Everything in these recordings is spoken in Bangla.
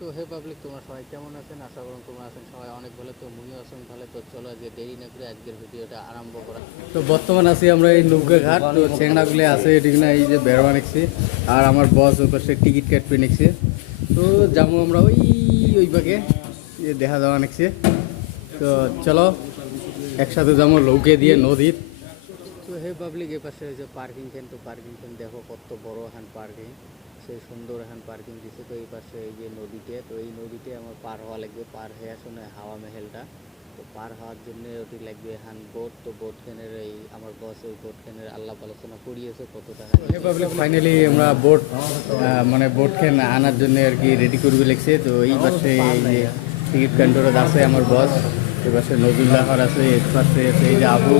তো হে পাবলিক, তোমরা সবাই কেমন আছেন? আশা করুন তোমরা আছেন সবাই অনেক ভালো। তো মুইও আছেন ভালো। তো চলো আজকে দেরি না করে আজকের ভিডিওটা আরম্ভ করা। তো বর্তমান আছি আমরা এই নৌকা ঘাট। তো চেংড়াগুলি আছে এদিকে না, এই যে বেরোয়া নিচ্ছি। আর আমার বস ওই পাশে টিকিট কাটবে নিচ্ছে। তো যাবো আমরা ওই পাকে দেখা যাওয়া নিচ্ছে। তো চলো একসাথে যাবো নৌকে দিয়ে নদীর। তো হে পাবলিক, এ পাশে হয়েছে পার্কিং ক্যান। তো পার্কিং ক্যান দেখো কত বড় এখান পার্কিং, সেই সুন্দর এখান পার্কিং দিছে। তো এই পাশে এই যে নদীতে, তো এই নদীতে আমার পার হওয়া লাগবে। পার হয়ে আসলে হাওয়া মেহেলটা, তো পার হওয়ার জন্য ওটি লাগবে এখান বোট। তো বোট ক্যানের এই আমার বস ওই বোট ক্যানের আলাপ আলোচনা করিয়েছে কত টাকা। হে পাবলিক, ফাইনালি আমরা বোট মানে বোট ক্যান আনার জন্য আর কি রেডি করবে লাগছে। তো এই পাশে এই যে টিকিট কাউন্টারে আছে আমার বস, এই পাশে নজরুল্লাহর আছে, এই পাশে আছে এই যে আবু।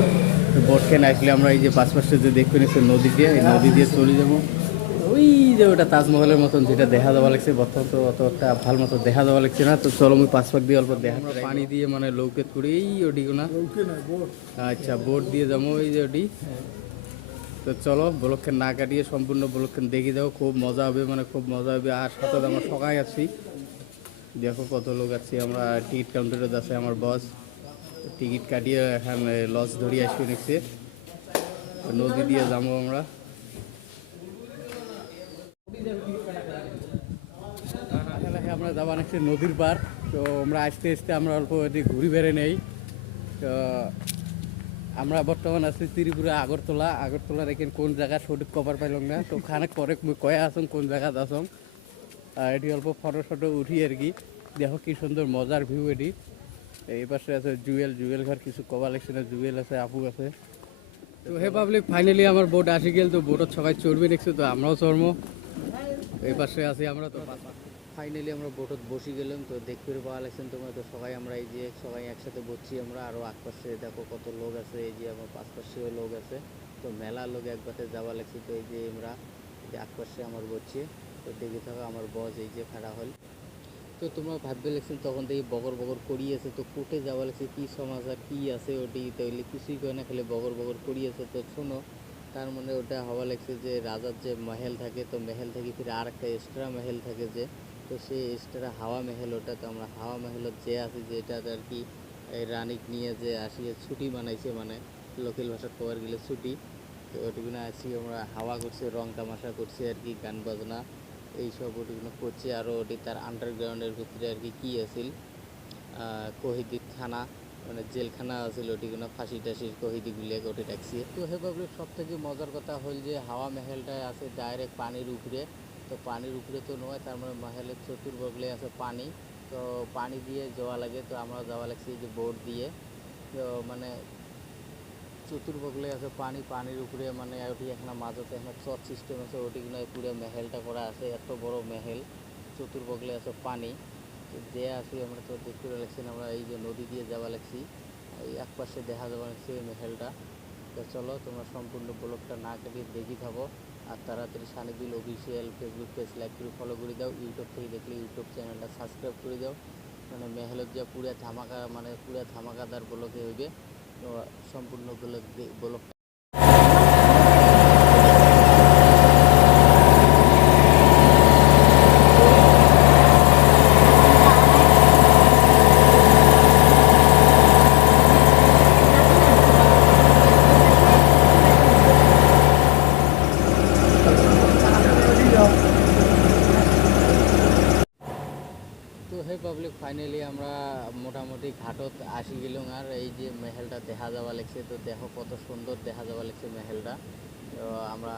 বোট ক্যান আসলে আমরা এই যে পাশে যে দেখতে নিচ্ছি নদী দিয়ে, এই নদী দিয়ে চলে যাবো ওই যে ওটা তাজমহলের মতন যেটা দেখা যাওয়া লাগছে। বর্তমান তো অত একটা ভালো মতো দেখা যাওয়া লাগছে না। তো চলো আমি পাঁচ দিয়ে অল্প দেখা পানি দিয়ে মানে লৌকেত করি এই ওটি না। আচ্ছা, বোট দিয়ে যাবো এই যে ওটি। তো চলো ব্লকখান না কাটিয়ে সম্পূর্ণ ব্লকখান দেখে যাও, খুব মজা হবে, মানে খুব মজা হবে। আর সাথে আমরা সবাই আছি, দেখো কত লোক আছি আমরা। টিকিট কাউন্টারে আছে আমার বস, টিকিট কাটিয়ে এখন লঞ্চ ধরিয়ে আসবে নিচ্ছে। নদী দিয়ে যাবো আমরা। আমরা যাবো অনেকটা নদীর পার। তো আমরা আস্তে আস্তে আমরা অল্প ঘুরি বেড়ে নেই। তো আমরা বর্তমান আছি ত্রিপুরা আগরতলার এখানে কোন জায়গা সঠিক কভার পাইলাম না। তো খানিক পরে কয়ে আসুন কোন জায়গা আসুন। এটি অল্প ফটো উঠি আর কি। দেখো কি সুন্দর মজার ভিউ এটি। এই পাশে আছে জুয়েল ঘর, কিছু কবা লাগছে না, জুয়েল আছে, আপু আছে। তো হে পাবলিক, ফাইনালি আমার বোট আসি গেল। তো বোটত সবাই চড়বে দেখছো, তো আমরাও চড়বো। এই পাশে আছি আমরা। তো ফাইনালি আমরা বোটত বসে গেলাম। তো দেখতে পাওয়া লাগছেন তোমরা। তো সবাই আমরা এই যে সবাই একসাথে বসছি আমরা। আরও আশপাশে দেখো কত লোক আছে, এই যে আমার পাশপাশেও লোক আছে। তো মেলা লোক একবারে যাওয়া লাগছে। তো এই যে আমরা এই যে আশপাশে আমার বসছি। তো দেখে থাকো আমার বস এই যে খাড়া হল। তো তোমরা ভাববে লাগছেন তখন থেকে বগর করিয়েছে। তো কোর্টে যাওয়া লাগছে, কী সমাচার কী আছে ওটি, তাইলে কিছুই করে না, খালি বগর করিয়েছে। তো শোনো, তার মানে ওটা হওয়া লাগছে যে রাজার যে মহল থাকে, তো মহল থেকে ফিরে আর একটা এক্সট্রা মহল থাকে যে, তো সেই এক্সট্রা হাওয়া মহল ওটা। তো আমরা হাওয়া মহলত যে আছি, যেটা আর কি এই রানিক নিয়ে যে আসিয়ে ছুটি বানাইছে, মানে লোকাল ভাষার কবার গেলে ছুটি। তো ওটিগুলো আসি আমরা হাওয়া করছি, রং তামাশা করছি আর কি, গান বাজনা এইসব ওটিগুলো করছে। আরও ওটি তার আন্ডারগ্রাউন্ডের ভিতরে আর কি কী আছিল, কহিদি থানা মানে জেলখানা আছিল, ওটিগুলো ফাঁসি টাসির কহিদিগুলি ওটি রাখছি। তো হে পাবলিক, সব থেকে মজার কথা হল যে হাওয়া মহলটায় আছে ডাইরেক্ট পানির উপরে। তো পানির উপরে তো নয়, তার মানে মহলের চতুর্বগলে আছে পানি। তো পানি দিয়ে যাওয়া লাগে। তো আমরা যাওয়া লাগছি যে বোট দিয়ে। তো মানে চতুর্বগলে আছে পানি, পানির উপরে মানে ওটি এখানে মাঝতে এখানে চট সিস্টেম আছে, ওটিগুলো পুরো মেহেলটা করা আছে, এত বড় মেহেল। চতুর্বগলে আছে পানি। তো যে আসি আমরা, তো দেখতে লাগছি আমরা এই যে নদী দিয়ে যাওয়া লাগছি, এই এক পাশে দেখা যাওয়া লাগছে এই মেহেলটা। তো চলো তোমরা সম্পূর্ণ ব্লগটা না কাটিয়ে দেখি থাকো। আর তাড়াতাড়ি সানিবিল অফিসিয়াল ফেসবুক পেজ লাইক করে ফলো করে দাও। ইউটিউব থেকে দেখলে ইউটিউব চ্যানেলটা সাবস্ক্রাইব করে দাও। মানে মেহেলত যা পুরা ধামাকা, মানে পুরা ধামাকাদার ব্লগে হইবে। তো সম্পূর্ণ ব্লগ। তো হে পাবলিক, ফাইনালি আমরা মোটামুটি ঘাটত আসি গেলাম। আর এই যে মেহেলটা দেখা যাওয়া লাগছে, তো দেখো কত সুন্দর দেখা যাওয়া লাগছে মেহেলটা। তো আমরা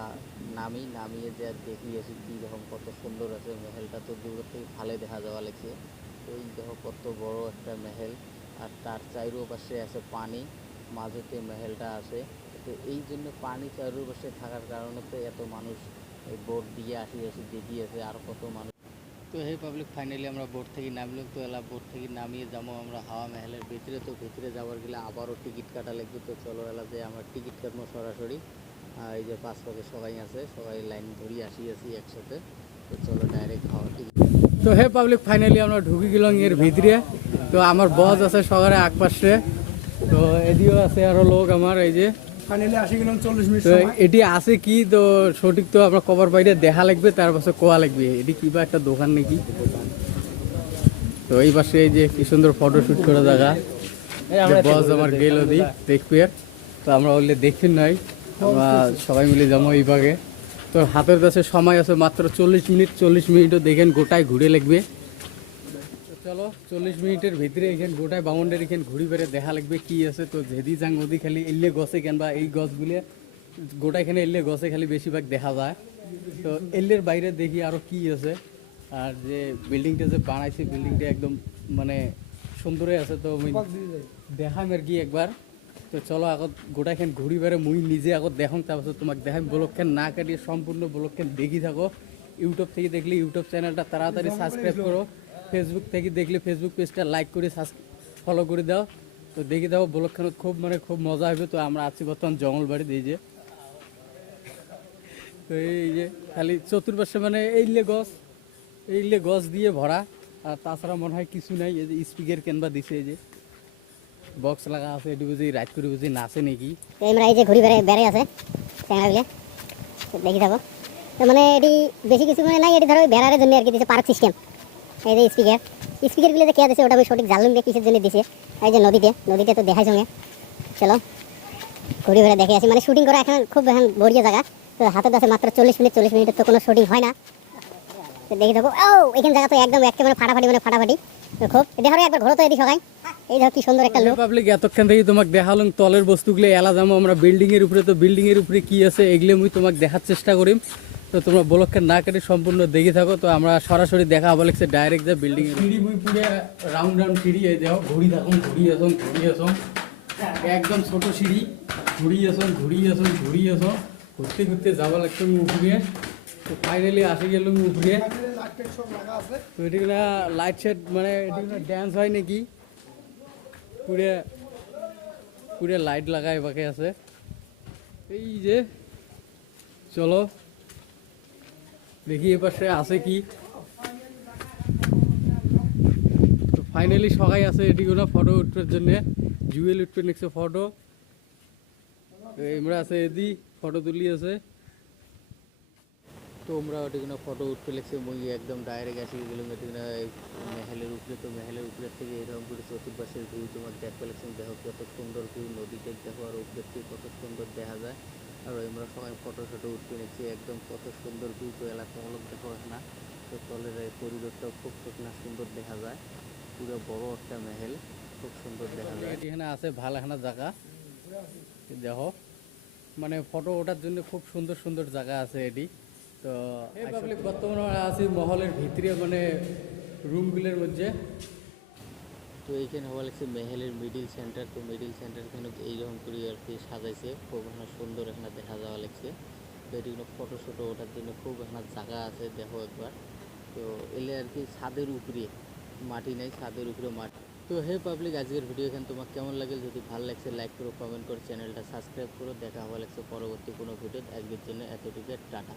নামিয়ে যে দেখি আসি কীরকম কত সুন্দর আছে মেহেলটা। তো দূর থেকে ভালো দেখা যাওয়া লাগছে। তো এই দেখো কত বড় একটা মেহেল, আর তার চারোপাশে আছে পানি, মাঝেতে মেহেলটা আছে। তো এই জন্য পানি চারোপাশে থাকার কারণে তো এত মানুষ এই বোট দিয়ে আসি দেখি আছে, আর কত মানুষ। তো হে পাবলিক, ফাইনালি আমরা বোট থেকে নামলাম। তো এলা বোট থেকে নামিয়ে যাবো আমরা হাওয়া মহলের ভিতরে। তো ভিতরে যাওয়ার গেলে আবারও টিকিট কাটা লাগবে। তো চলো এলা যে আমরা টিকিট কাটবো সরাসরি। এই যে পাঁচ পাকে সবাই আছে, সবাই লাইন ধরিয়ে আসি একসাথে। তো চলো ডাইরেক্ট হাওয়া টিকিট। তো হে পাবলিক, ফাইনালি আমরা ঢুকে গেলাম এর ভিতরে। তো আমার বস আছে সকালে একপাশে। তো এদিও আছে আরও লোক আমার। এই যে ফাইনালি আসি গেলাম 40 মিনিট তো সময়। এটি আছে কি, তো সঠিক তো আমরা কভার বাইরে দেখা লাগবে, তার পাশে কোয়া লাগবে। এটি কিবা একটা দোকান নাকি। তো এই পাশে এই যে কি সুন্দর ফটোশুট করা জায়গা, বস আমার গেল দি দেখবে। তো আমরা বললে দেখছেন নাই, আমরা সবাই মিলে যাবো এই ভাগে। তো হাতের কাছে সময় আছে মাত্র 40 মিনিট, 40 মিনিটও দেখেন গোটায় ঘুরে লাগবে। তো চলো 40 মিনিটের ভিতরে এখানে গোটায় বাউন্ডারি এখানে ঘুরি বেড়ে দেখা লাগবে কি আছে। তো যেদি যাং ওদি খালি এলে গছে কেন বা এই গছগুলো গোটা এখানে এলে গছে খালি বেশিরভাগ দেখা যায়। তো এলের বাইরে দেখি আরো কি আছে। আর যে বিল্ডিংটা যে বানাইছে বিল্ডিংটা একদম মানে সুন্দরই আছে। তো আমি দেখাম আর কি একবার। তো চলো আগত গোটাখান ঘুরি বেড়ে মুই নিজে আগত দেখাম, তারপর তোমাকে দেখাম। ব্লগখান না কাটিয়ে সম্পূর্ণ ব্লগখান দেখি থাকো। ইউটিউব থেকে দেখলে ইউটিউব চ্যানেলটা তাড়াতাড়ি সাবস্ক্রাইব করো, ফেসবুক থেকে দেখলে ফেসবুক পেজটা লাইক করে ফলো করে দাও। তো দেখি দাও ব্লগখানত খুব মানে খুব মজা হবে। তো আমরা আছি বর্তমান জঙ্গলবাড়ি এই যে। তো এই যে খালি চতুর্পাশে মানে এইলে গছ দিয়ে ভরা, আর তাছাড়া মনে হয় কিছু নাই। এই যে স্পিকার কেনবা দিছে, এই যে বক্স লাগা আছে, এটি বুঝি রাইড করে বুঝি নাচে নাকি। তো আমরা এই যে ঘুরি বেড়ে আছে চ্যাংড়াগুলো দেখি থাকো। তো মানে এটি বেশি কিছু মানে নাই, এটি ধরো বেড়ার জন্য আর কি দিছে পার্ক সিস্টেম। এই যে স্পিকারগুলো যে কে দিছে ওটা আমি সঠিক জানলাম যে কিসের জন্য দিছে। এই যে নদীতে তো দেখাই সঙ্গে। চলো ঘুরি বেড়ে দেখে আসি। মানে শুটিং করা এখন খুব এখন বড়িয়া জায়গা। তো হাতের কাছে মাত্র 40 মিনিটের তো কোনো শুটিং হয় না। তো দেখি থাকো। ও এখানে জায়গা তো একদম একেবারে ফাটাফাটি। তো খুব দেখো একবার ঘোরো তো এদিকে সবাই। এই দেখো কি সুন্দর একটা লুক। পাবলিক এতক্ষণ থেকে তোমাকে দেখালাম তলের বস্তুগুলো এলা যাবো আমরা বিল্ডিং এর উপরে। তো বিল্ডিং এর উপরে কি আছে এগুলো মুই তোমাকে দেখার চেষ্টা করিম। তো তোমরা ব্লগখান না কেটে সম্পূর্ণ দেখে থাকো। তো আমরা সরাসরি দেখা হবো লাগছে ডাইরেক্ট যা বিল্ডিং এর সিঁড়ি মুই পুরো রাউন্ড সিঁড়ি। এই দেখো ঘুরি আসুন একদম ছোট সিঁড়ি। ঘুরি আসুন ঘুরতে যাওয়া লাগছে উপরে। তো ফাইনালি আসে গেলাম উপরে। তো এটি না লাইট সেট মানে এটি না ড্যান্স হয় নাকি, পুরে লাইট লাগায় বাকি আছে। এই যে চলো দেখি এ পাশে আছে কি। তো ফাইনালি সবাই আছে এটি কোনো ফটো উঠবার জন্য। জুয়েল উঠবে নেক্সট ফটো। আমরা আছে এদি ফটো তুলি আছে। তো আমরা ওটি কোনো ফটো উঠতে লেগছে মুই একদম ডাইরেক্ট আসি গেলাম এটি না মেহেলের উপরে। তো মেহেলের উপরে থেকে এরকম করে চতুর্পাশের ভিউ তোমার দেখতে লাগছে। দেখো কত সুন্দর ভিউ, নদীতে দেখো আর উপরে থেকে কত সুন্দর দেখা যায়। আর আমরা সবাই ফটো উঠতে নিচ্ছি একদম কত সুন্দর ভিউ। তো এলাকা মূলক দেখো না। তো তলের এই পরিবেশটাও খুব সুন্দর দেখা যায়। পুরো বড় একটা মেহেল, খুব সুন্দর দেখা যায়। এখানে আছে ভালো একটা জায়গা দেখো, মানে ফটো ওঠার জন্য খুব সুন্দর জায়গা আছে এটি। তো বর্তমানে আমরা আছি মহলের ভিতরে মানে রুমগুলোর মধ্যে। তো এইখানে হওয়া লাগছে মেহেলের মিডিল সেন্টার। তো মিডিল সেন্টার এখানে এইরকম করে আর কি সাজাইছে, খুব সুন্দর এখানে দেখা যাওয়া লাগছে। তো এটি ফটো ওঠার জন্য খুব এখানে জায়গা আছে দেখো একবার। তো এলে আর কি ছাদের উপরে মাটি নেই, ছাদের উপরে মাটি। তো হে পাবলিক আজকের ভিডিও এখানে তোমার কেমন লাগে, যদি ভালো লাগছে লাইক করো, কমেন্ট করো, চ্যানেলটা সাবস্ক্রাইব করো। দেখা হওয়া লাগছে পরবর্তী কোনো ভিডিও। আজকের জন্য এতটুকু, টাটা।